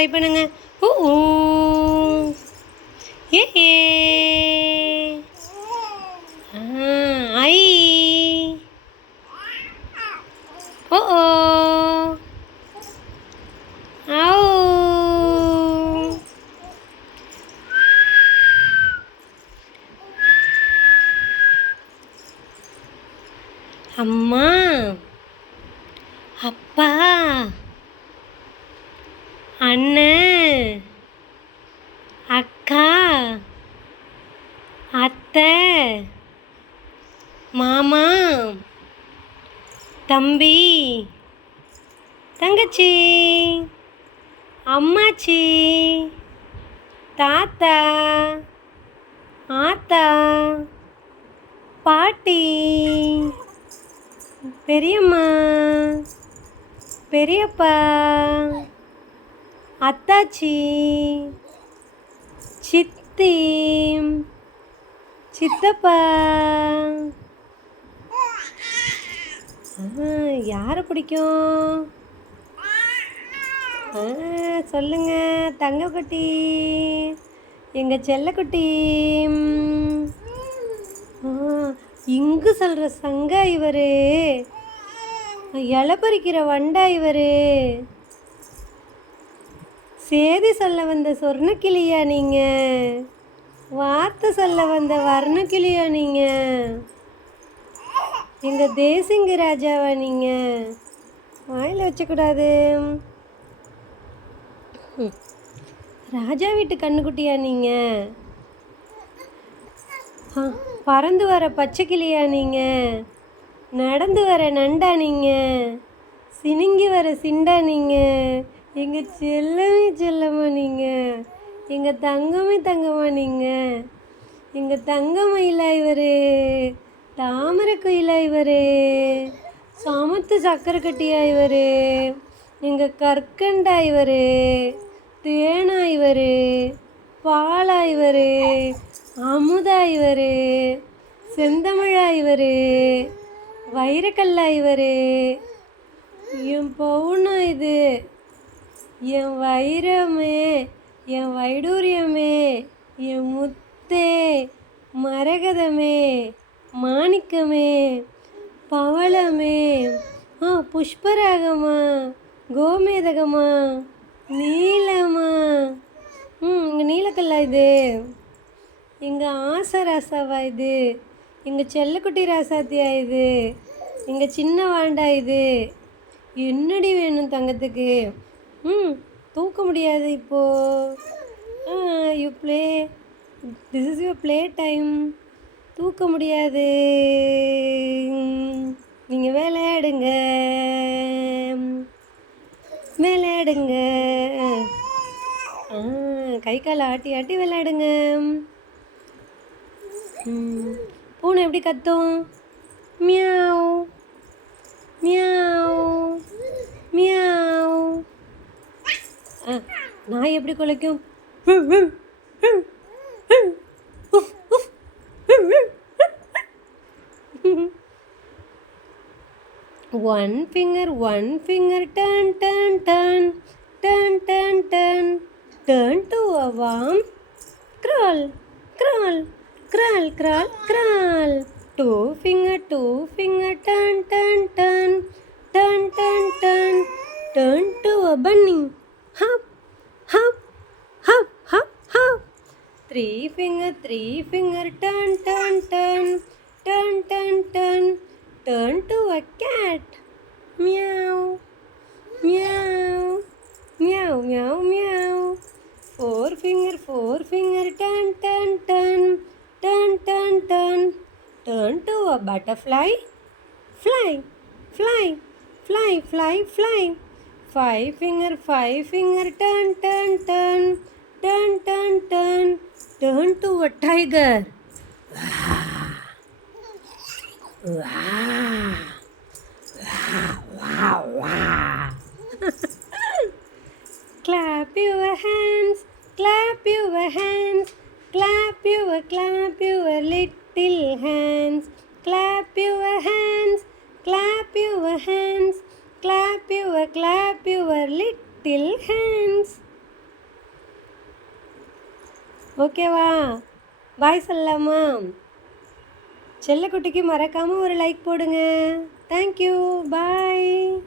Try பண்ணுங்க. ஊ ஊ. ஏ ஏ. ஐ. ஓ ஓ. ஔ. அம்மா, அப்பா, அண்ணன், அக்கா, அத்தை, மாமா, தம்பி, தங்கச்சி, அம்மாச்சி, தாத்தா, ஆத்தா, பாட்டி, பெரியம்மா, பெரியப்பா, அத்தாச்சி, சித்தி, சித்தப்பா. யாரை பிடிக்கும்? சொல்லுங்க. தங்கக்குட்டி, எங்கள் செல்லக்குட்டி. இங்கு சொல்கிற சங்கா இவர், இலை பறிக்கிற வண்டா இவர், சேதி சொல்ல வந்த சொர்ணக்கிளியா நீங்கள், வார்த்தை சொல்ல வந்த வர்ணக்கிளியா நீங்கள், எங்கள் தேசிங்க ராஜாவா நீங்கள்? வாயில் வச்சக்கூடாது. ராஜா வீட்டு கண்ணுக்குட்டியா நீங்கள்? பறந்து வர பச்சை கிளியா நீங்கள்? நடந்து வர நண்டா நீங்கள்? சினுங்கி வர சிண்டா நீங்கள்? எங்கள் செல்லமே செல்லம்மா நீங்கள்? எங்கள் தங்கமே தங்கம்மா நீங்கள்? எங்கள் தங்கமயிலா இவர், தாமரை குயிலா இவர், சமத்து சக்கரை கட்டியா இவர், எங்கள் கற்கண்டா இவர், தேனா இவர், பாலா இவர், அமுதா இவர், செந்தமிழா இவர், வைரக்கல்லா இவர், என் பவுனா இது, என் வைரமே, என் வைடூரியமே, என் முத்தே, மரகதமே, மாணிக்கமே, பவளமே, புஷ்பராகமா, கோமேதகமா, நீலமா, எங்கள் நீலக்கல்லா இது, எங்கள் ஆசை ராசாவா இது, எங்கள் செல்லக்குட்டி ராசாத்தியா இது, எங்கள் சின்ன வாண்டா இது. என்னடி வேணும் தங்கத்துக்கு? தூக்க முடியாது இப்போது. You play, this is your play time. தூக்க முடியாது, நீங்கள் விளையாடுங்க விளையாடுங்க. கை கால் ஆட்டி ஆட்டி விளையாடுங்க. பூனை எப்படி கத்தும்? Meow meow meow. நாய் எப்படி குலைக்கும்? One finger, turn, turn, turn, turn, turn, turn, turn to a worm, crawl, crawl, crawl, crawl, crawl. Two finger, turn, turn, turn, turn, turn, turn, turn to a bunny, hop, hop, hop, hop, hop. Three finger, turn, turn, turn, turn, turn, turn, turn to a cat, meow, meow, meow, meow, meow. Four finger, turn, turn, turn, turn, turn, turn, turn to a butterfly, fly, fly, fly, fly, fly. Five finger, turn, turn, turn, turn, turn, turn, turn to a tiger. Wow. Wow, wow. Clap your hands, clap your hands, clap your little hands. Clap your hands, clap your hands, clap your little hands. ஓகேவா? பாய் சொல்லலாமா? செல்லக்குட்டிக்கு மறக்காமல் ஒரு like போடுங்க. Thank you. பாய்.